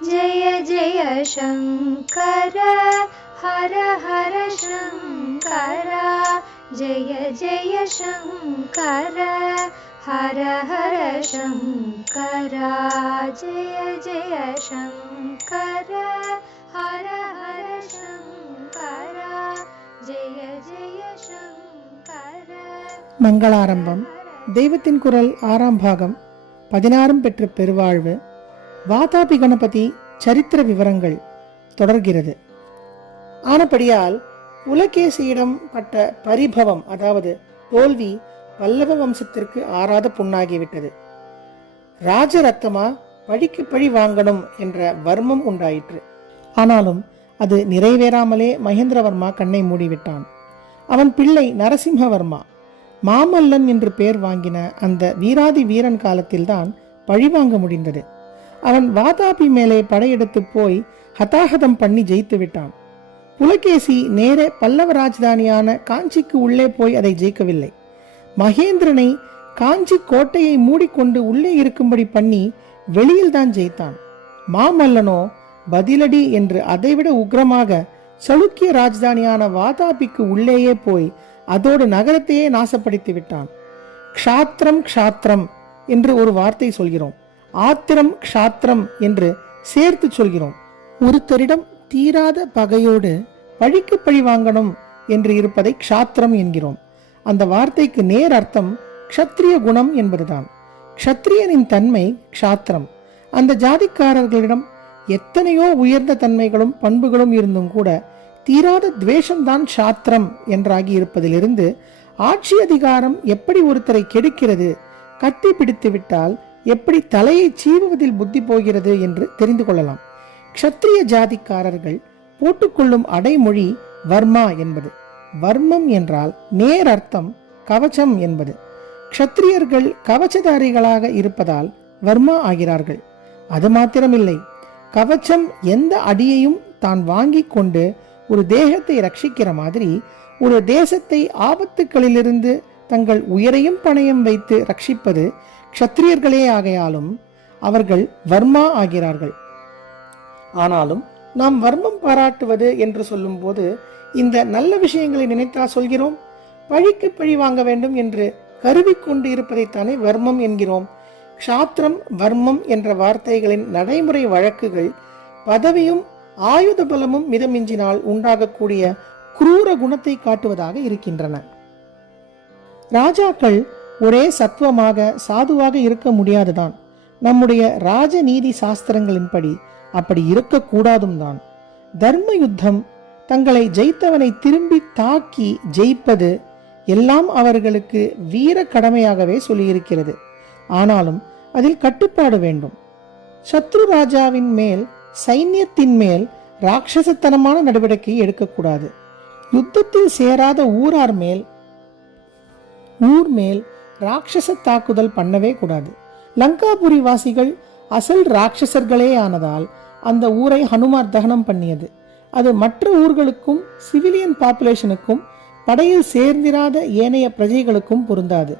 जय जय शङ्कर हर हर शङ्कर जय जय शङ्कर हर हर शङ्कर जय जय शङ्कर हर हर शङ्कर जय जय शङ्कर. மங்களாரம்பம் தெய்வத்தின் குரல் 6ஆம் பாகம் 16 பெற்ற பெருவாழ்வு வாதாபி கணபதி சரித்திர விவரங்கள் தொடர்கிறது. ஆனபடியால் புலகேசியிடம் பட்ட பரிபவம், அதாவது தோல்வி, பல்லவ வம்சத்திற்கு ஆறாத புண்ணாகிவிட்டது. ராஜரத்தமா பழிக்கு பழி வாங்கணும் என்ற வர்மம் உண்டாயிற்று. ஆனாலும் அது நிறைவேறாமலே மகேந்திரவர்மா கண்ணை மூடிவிட்டான். அவன் பிள்ளை நரசிம்மவர்மா மாமல்லன் என்று பெயர் வாங்கின அந்த வீராதி வீரன் காலத்தில்தான் பழிவாங்க முடிந்தது. அவன் வாதாபி மேலே படையெடுத்து போய் ஹதாஹதம் பண்ணி ஜெயித்து விட்டான். புலகேசி நேரே பல்லவ ராஜதானியான காஞ்சிக்கு உள்ளே போய் அதை ஜெயிக்கவில்லை. மகேந்திரனை காஞ்சி கோட்டையை மூடிக்கொண்டு உள்ளே இருக்கும்படி பண்ணி வெளியில் தான் ஜெயித்தான். மாமல்லனோ பதிலடி என்று அதைவிட உக்ரமாக சளுக்கிய ராஜதானியான வாதாபிக்கு உள்ளேயே போய் அதோடு நகரத்தையே நாசப்படுத்தி விட்டான். க்ஷாத்திரம் க்ஷாத்திரம் என்று ஒரு வார்த்தை சொல்கிறோம், ஆத்திரம் க்ஷாத்திரம் என்று சேர்த்து சொல்கிறோம். ஒருத்தரிடம் தீராத பகையோடு பழிக்கு பழி வாங்கணும் என்று இருப்பதை க்ஷாத்திரம் என்கிறோம். அந்த வார்த்தைக்கு நேர் அர்த்தம் க்ஷத்ரிய குணம் என்பதுதான். க்ஷத்ரியனின் தன்மை க்ஷாத்திரம். அந்த ஜாதிக்காரர்களிடம் எத்தனையோ உயர்ந்த தன்மைகளும் பண்புகளும் இருந்தும் கூட தீராத துவேஷம்தான் க்ஷாத்திரம் என்றாகி இருப்பதிலிருந்து ஆட்சி அதிகாரம் எப்படி ஒருத்தரை கெடுக்கிறது, கத்தி பிடித்து விட்டால் எப்படி தலையை சீவுவதில் புத்தி போகிறது என்று தெரிந்து கொள்ளலாம். க்ஷத்ரிய ஜாதிக்காரர்கள் போட்டுக்கொள்ளும் அடைமொழி வர்மா என்பது. வர்மம் என்றால் நேர் அர்த்தம் கவச்சம் என்பது. க்ஷத்ரியர்கள் கவச்சதாரிகளாக இருப்பதால் வர்மா ஆகிறார்கள். அது மாத்திரமில்லை, கவச்சம் எந்த அடியையும் தான் வாங்கி கொண்டு ஒரு தேகத்தை ரட்சிக்கிற மாதிரி ஒரு தேசத்தை ஆபத்துக்களிலிருந்து தங்கள் உயிரையும் பணயம் வைத்து ரட்சிப்பது க்ஷத்ரியர்களே ஆகையாலும் அவர்கள் வர்மா ஆகிறார்கள். ஆனாலும் நாம் வர்மம் பாராட்டுவது என்று சொல்லும் போது இந்த நல்ல விஷயங்களை நினைத்தா சொல்கிறோம்? பழிக்கு பழி வாங்க வேண்டும் என்று கருவி கொண்டு இருப்பதைத்தானே வர்மம் என்கிறோம். க்ஷாத்திரம் வர்மம் என்ற வார்த்தைகளின் நடைமுறை வழக்குகள் பதவியும் ஆயுத பலமும் மிதமிஞ்சினால் உண்டாகக்கூடிய குரூர குணத்தை காட்டுவதாக இருக்கின்றன. ராஜாக்கள் ஒரே சத்துவமாக சாதுவாக இருக்க முடியாதுதான். நம்முடைய ராஜநீதி சாஸ்திரங்களின்படி அப்படி இருக்கக்கூடாதும் தான். தர்ம யுத்தம், தங்களை ஜெயித்தவனை திரும்பி தாக்கி ஜெயிப்பது எல்லாம் அவர்களுக்கு வீர கடமையாகவே சொல்லியிருக்கிறது. ஆனாலும் அதில் கட்டுப்பாடு வேண்டும். சத்ரு ராஜாவின் மேல், சைன்யத்தின் மேல் ராட்சசத்தனமான நடவடிக்கை எடுக்கக்கூடாது. யுத்தத்தில் சேராத ஊர் மேல் ராட்சச தாக்குதல் பண்ணவே கூடாது. லங்காபுரி வாசிகள் அசல் ராட்சசர்களே ஆனதால் அந்த ஊரை ஹனுமார் தகனம் பண்ணியது. அது மற்ற ஊர்களுக்கும் சிவிலியன் பாப்புலேஷனுக்கும் படையில் சேர்ந்திராத ஏனைய பிரஜைகளுக்கும் பொருந்தாது.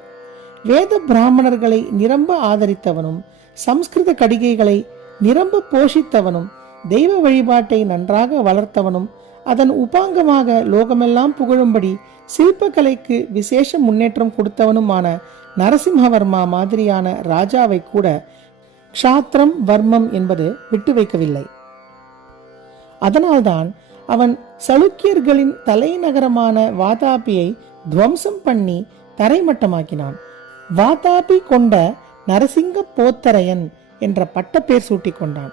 வேத பிராமணர்களை நிரம்ப ஆதரித்தவனும் சம்ஸ்கிருத கடிகைகளை நிரம்ப போஷித்தவனும் தெய்வ வழிபாட்டை நன்றாக வளர்த்தவனும் அதன் உபாங்கமாக லோகமெல்லாம் புகழும்படி சில்பக்கலைக்கு விசேஷ முன்னேற்றம் கொடுத்தவனுமான நரசிம்மவர்மா மாதிரியான ராஜாவை கூட க்ஷாத்திரம் வர்மம் என்பது விட்டு வைக்கவில்லை. அதனால்தான் அவன் சளுக்கியர்களின் தலைநகரமான வாதாபியை துவம்சம் பண்ணி தரைமட்டமாக்கினான். வாதாபி கொண்ட நரசிங்க போத்தரையன் என்ற பட்டப்பேர் சூட்டி கொண்டான்.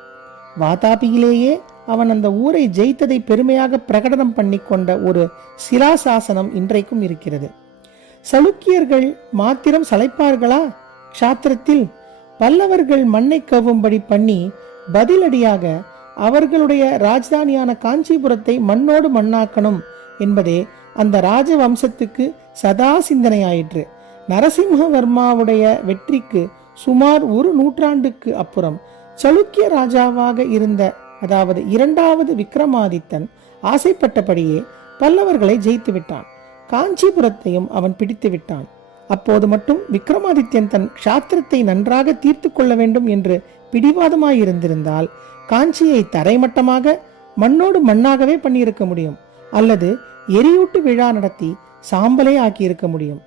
வாதாபியிலேயே அவன் அந்த ஊரை ஜெயித்ததை பெருமையாக பிரகடனம் பண்ணி கொண்ட ஒரு சிலாசாசனம் இன்றைக்கும் இருக்கிறது. சளுக்கியர்கள் மாத்திரம் சளைப்பார்களா க்ஷாத்திரத்தில்? பல்லவர்கள் மண்ணை கவ்வும்படி பண்ணி பதிலடியாக அவர்களுடைய ராஜதானியான காஞ்சிபுரத்தை மண்ணோடு மண்ணாக்கணும் என்பதே அந்த ராஜவம்சத்துக்கு சதா சிந்தனையாயிற்று. நரசிம்மவர்மாவுடைய வெற்றிக்கு சுமார் 1 நூற்றாண்டுக்கு அப்புறம் சளுக்கிய ராஜாவாக இருந்த, அதாவது 2வது விக்ரமாதித்தன் ஆசைப்பட்டபடியே பல்லவர்களை ஜெயித்து விட்டான். காஞ்சிபுரத்தையும் அவன் பிடித்து விட்டான். அப்போது மட்டும் விக்ரமாதித்யன் தன் க்ஷாத்திரத்தை நன்றாக தீர்த்து கொள்ள வேண்டும் என்று பிடிவாதமாயிருந்திருந்தால் காஞ்சியை தரைமட்டமாக மண்ணோடு மண்ணாகவே பண்ணியிருக்க முடியும், அல்லது எரியூட்டு விழா நடத்தி சாம்பலே ஆக்கியிருக்க முடியும்.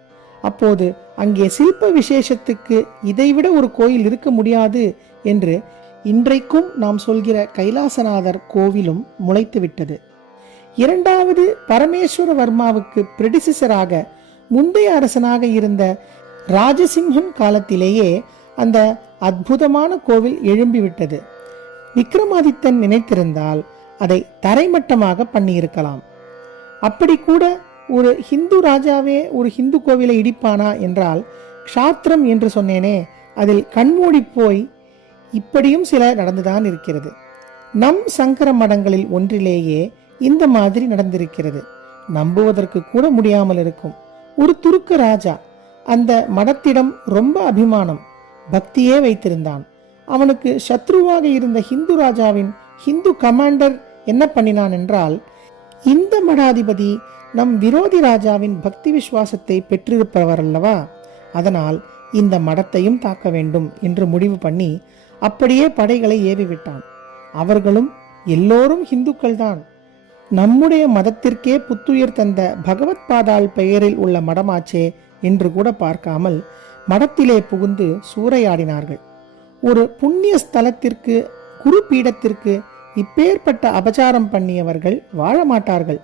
அப்போது அங்கே சில்ப விசேஷத்துக்கு இதைவிட ஒரு கோயில் இருக்க முடியாது என்று இன்றைக்கும் நாம் சொல்கிற கைலாசநாதர் கோவிலும் முளைத்துவிட்டது. இரண்டாவது பரமேஸ்வர வர்மாவுக்கு பிரெடிசிசராக முந்தைய அரசனாக இருந்த ராஜசிம்ஹன் காலத்திலேயே அந்த அற்புதமான கோவில் எழும்பிவிட்டது. விக்ரமாதித்தன் நினைத்திருந்தால் அதை தரைமட்டமாக பண்ணியிருக்கலாம். அப்படி கூட ஒரு ஹிந்து ராஜாவே ஒரு ஹிந்து கோவிலை இடிப்பானா என்றால், க்ஷாத்திரம் என்று சொன்னேனே, அதில் கண்மூடி போய் இப்படியும் சில நடந்துதான் இருக்கிறது. நம் சங்கர மடங்களில் ஒன்றிலேயே இந்த மாதிரி நடந்திருக்கிறது. நம்புவதற்கு கூட முடியாமல் இருக்கும். ஒரு துருக்க ராஜா அந்த மடத்திடம் ரொம்ப அபிமானம், பக்தியே வைத்திருந்தான். அவனுக்கு சத்ருவாக இருந்த ஹிந்து ராஜாவின் ஹிந்து கமாண்டர் என்ன பண்ணினான் என்றால், இந்த மடாதிபதி நம் விரோதி ராஜாவின் பக்தி விசுவாசத்தை பெற்றிருப்பவர் அல்லவா, அதனால் இந்த மடத்தையும் தாக்க வேண்டும் என்று முடிவு பண்ணி அப்படியே படைகளை ஏவிவிட்டான். அவர்களும் எல்லோரும் இந்துக்கள் தான். நம்முடைய மதத்திற்கே புத்துயிர் தந்த பகவத் பாதாள் பெயரில் உள்ள மடமாச்சே என்று கூட பார்க்காமல் மடத்திலே புகுந்து சூறையாடினார்கள். ஒரு புண்ணிய ஸ்தலத்திற்கு, குரு பீடத்திற்கு இப்பேற்பட்ட அபச்சாரம் பண்ணியவர்கள் வாழ மாட்டார்கள்,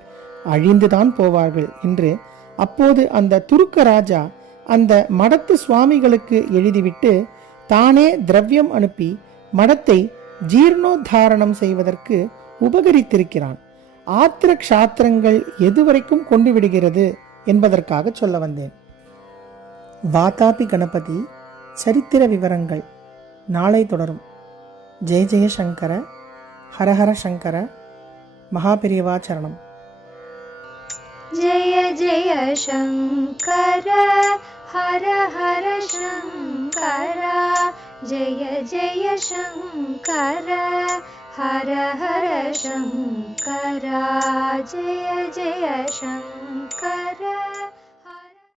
அழிந்துதான் போவார்கள் என்று அப்போது அந்த துருக்க ராஜா அந்த மடத்து சுவாமிகளுக்கு எழுதிவிட்டு தானே திரவியம் அனுப்பி மடத்தை ஜீர்ணோத்தாரணம் செய்வதற்கு உபகரித்திருக்கிறான். ஆத்திர க்ஷாத்திரங்கள் எதுவரைக்கும் கொண்டு விடுகிறது என்பதற்காக சொல்ல வந்தேன். வாதாபி கணபதி சரித்திர விவரங்கள் நாளை தொடரும். ஜெய ஜெய சங்கர, ஹரஹர சங்கர, மகாபெரியவா சரணம். जय जय शङ्कर हर हर शङ्कर, जय जय शङ्कर हर हर शङ्कर, जय जय शङ्कर.